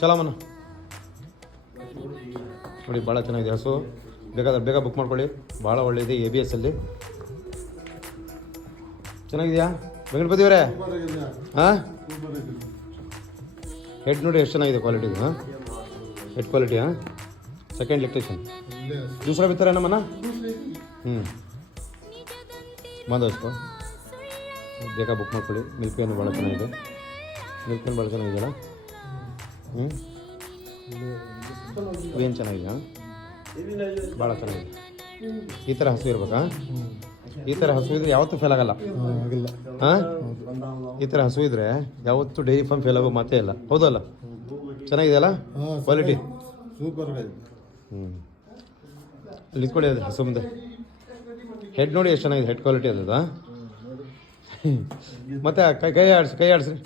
ಚಲಮನ ನೋಡಿ, ಭಾಳ ಚೆನ್ನಾಗಿದೆ ಹಸು. ಬೇಕಾದ್ರೆ ಬೇಗ ಬುಕ್ ಮಾಡ್ಕೊಳ್ಳಿ. ಭಾಳ ಒಳ್ಳೆಯದು ABS ಅಲ್ಲಿ. ಚೆನ್ನಾಗಿದೆಯಾ ವೆಂಕಟಪತಿ ಅವರೇ? ಹಾಂ, ಹೆಡ್ ನೋಡಿ ಎಷ್ಟು ಚೆನ್ನಾಗಿದೆ ಕ್ವಾಲಿಟಿದು. ಹಾಂ, ಹೆಡ್ ಕ್ವಾಲಿಟಿ. ಹಾಂ, ಸೆಕೆಂಡ್ ಎಲೆಕ್ಟ್ರಿಷನ್. ದೂಸರಾ ಬಿತ್ತಾರೆ ನಮ್ಮನ್ನ. ಬಂದಷ್ಟು ಬೇಗ ಬುಕ್ ಮಾಡ್ಕೊಳ್ಳಿ. ಮಿಲ್ಕ್ ಪೇನು ಭಾಳ ಚೆನ್ನಾಗಿದೆ. ಮಿಲ್ಕ್ ಪೇನ್ ಭಾಳ ಚೆನ್ನಾಗಿದೆಯಲ್ಲ. ಏನು ಚೆನ್ನಾಗಿದೆ. ಭಾಳ ಚೆನ್ನಾಗಿದೆ. ಈ ಥರ ಹಸು ಇರ್ಬೇಕಾ? ಈ ಥರ ಹಸು ಇದ್ರೆ ಯಾವತ್ತೂ ಫೇಲ್ ಆಗಲ್ಲ. ಹಾಂ, ಈ ಥರ ಹಸು ಇದ್ರೆ ಯಾವತ್ತೂ ಡೈರಿ ಫಾರ್ಮ್ ಫೇಲ್ ಆಗೋ ಮಾತೇ ಇಲ್ಲ. ಹೌದಲ್ಲ? ಚೆನ್ನಾಗಿದೆಯಲ್ಲ ಕ್ವಾಲಿಟಿ? ಸೂಪರ್. ಅಲ್ಲಿ ಇಟ್ಕೊಳ್ಳಿ ಅದು ಹಸು ಮುಂದೆ. ಹೆಡ್ ನೋಡಿ ಎಷ್ಟು ಚೆನ್ನಾಗಿದೆ. ಹೆಡ್ ಕ್ವಾಲಿಟಿ ಅದು. ಮತ್ತೆ ಕೈ ಆಡಿಸ್ರಿ.